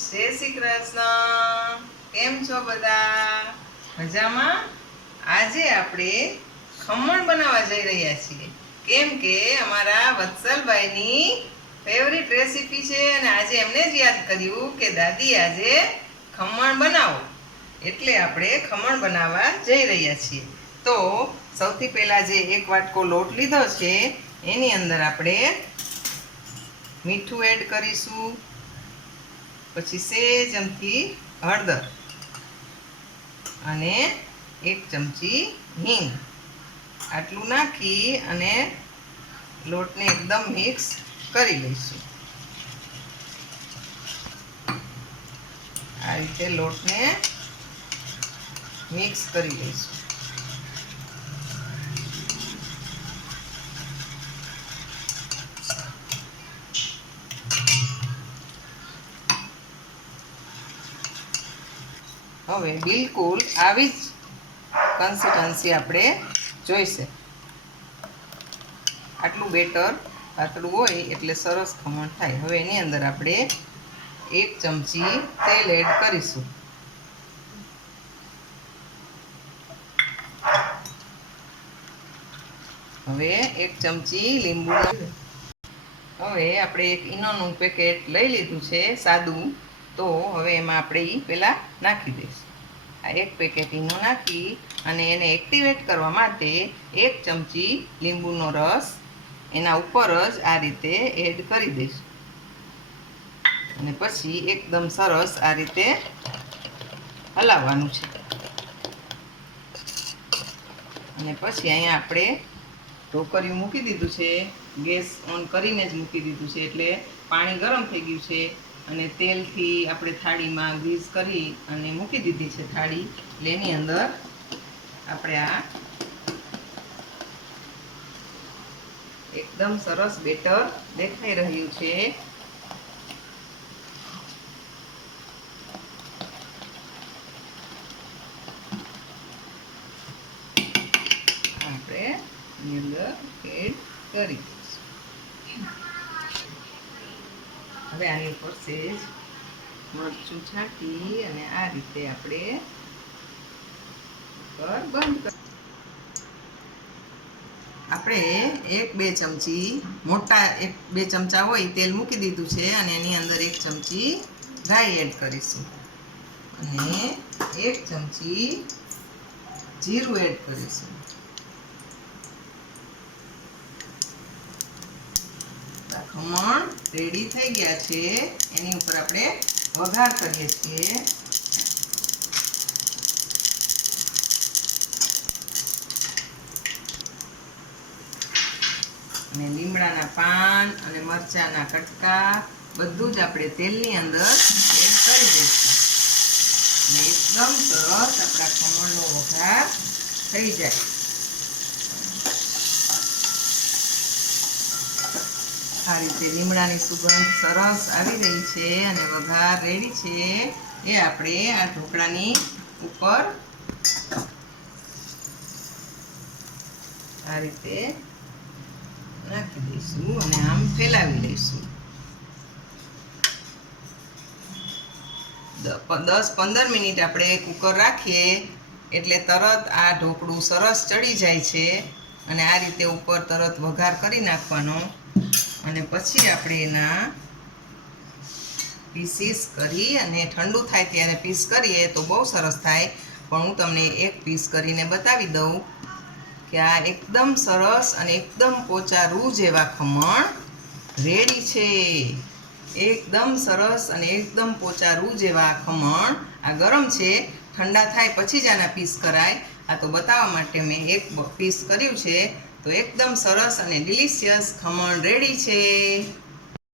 જય શ્રી કૃષ્ણ. કેમ છો બધા? મજામાં? આજે આપણે ખમણ બનાવવા જઈ રહ્યા છીએ. કેમ કે અમારા વત્સલભાઈની ફેવરિટ રેસીપી છે અને આજે એમને જ યાદ કર્યું કે દાદી આજે ખમણ બનાવો. એટલે આપણે ખમણ બનાવવા જઈ રહ્યા છીએ. તો સૌથી પહેલાં જે એક વાટકો લોટ લીધો છે, એની અંદર આપણે મીઠું એડ કરીશું. પછી સે ચમચી હળદર અને એક ચમચી હિંગ. આટલું નાખી અને લોટને એકદમ મિક્સ કરી લઈશું. આ રીતે લોટને મિક્સ કરી લઈશું. હવે બિલકુલ આવી જ કન્સિસ્ટન્સી આપણે જોઈશે. આટલું બેટર પાતળું હોય એટલે સરસ ખમણ થાય. હવે એની અંદર આપણે એક ચમચી તેલ એડ કરીશું. હવે એક ચમચી લીંબુ હવે આપણે એક ઈનોનું પેકેટ લઈ લીધું છે, સાદું. તો હવે એમાં આપણે એ પહેલાં નાખી દઈશું. આ એક પેકેટ ઈનો નાખી અને એને એક્ટિવેટ કરવા માટે એક ચમચી લીંબુનો રસ એના ઉપર જ આ રીતે એડ કરી દઈશું. અને પછી એકદમ સરસ આ રીતે હલાવવાનું છે. અને પછી અહીંયા આપણે ઢોકરિયું મૂકી દીધું છે. ગેસ ઓન કરીને જ મૂકી દીધું છે એટલે પાણી ગરમ થઈ ગયું છે. અને તેલથી આપણે થાળીમાં ગ્રીસ કરી અને મૂકી દીધી છે થાળી. એટલે એની અંદર આપણે આ એકદમ સરસ બેટર દેખાઈ રહ્યું છે. આપણે એની અંદર એડ કરી દઈશું હવે આની ઉપર સેજ મરચું છાંટી અને આ રીતે આપણે ઉપર બંધ આપણે એક બે ચમચી મોટા એક બે ચમચા હોય તેલ મૂકી દીધું છે અને એની અંદર એક ચમચી રાઈ એડ કરીશું. અને એક ચમચી જીરું એડ કરીશું. ખમણ રેડી થઈ ગયા છે. એની ઉપર આપણે વઘાર કરીએ છીએ. અને લીમડાના પાન અને મરચાના કટકા બધું જ આપણે તેલની અંદર એડ કરી દઈશું. અને એકદમ સરસ આપણા ખમણનો વઘાર થઈ જાય. આ રીતે લીમડાની સુગંધ સરસ આવી રહી છે અને વઘાર રેડી છે. એ આપણે આ ઢોકળાની ઉપર આ રીતે નાખી દઈશું અને આમ ફેલાવી લઈશું. દસ પંદર મિનિટ આપણે કુકર રાખીએ એટલે તરત આ ઢોકળું સરસ ચડી જાય છે અને આ રીતે ઉપર તરત વઘાર કરી નાખવાનો અને પછી આપણે એના પીસીસ કરી અને ઠંડુ થાય ત્યારે પીસ કરીએ તો બહુ સરસ થાય. પણ હું તમને એક પીસ કરીને બતાવી દઉં કે આ એકદમ સરસ અને એકદમ પોચા રૂ જેવા ખમણ રેડી છે. એકદમ સરસ અને એકદમ પોચા રૂ જેવા ખમણ. આ ગરમ છે, ઠંડા થાય પછી જ આના પીસ કરાય. આ તો બતાવવા માટે મેં એક પીસ કર્યું છે. તો એકદમ સરસ અને ડિલિશિયસ ખમણ રેડી છે.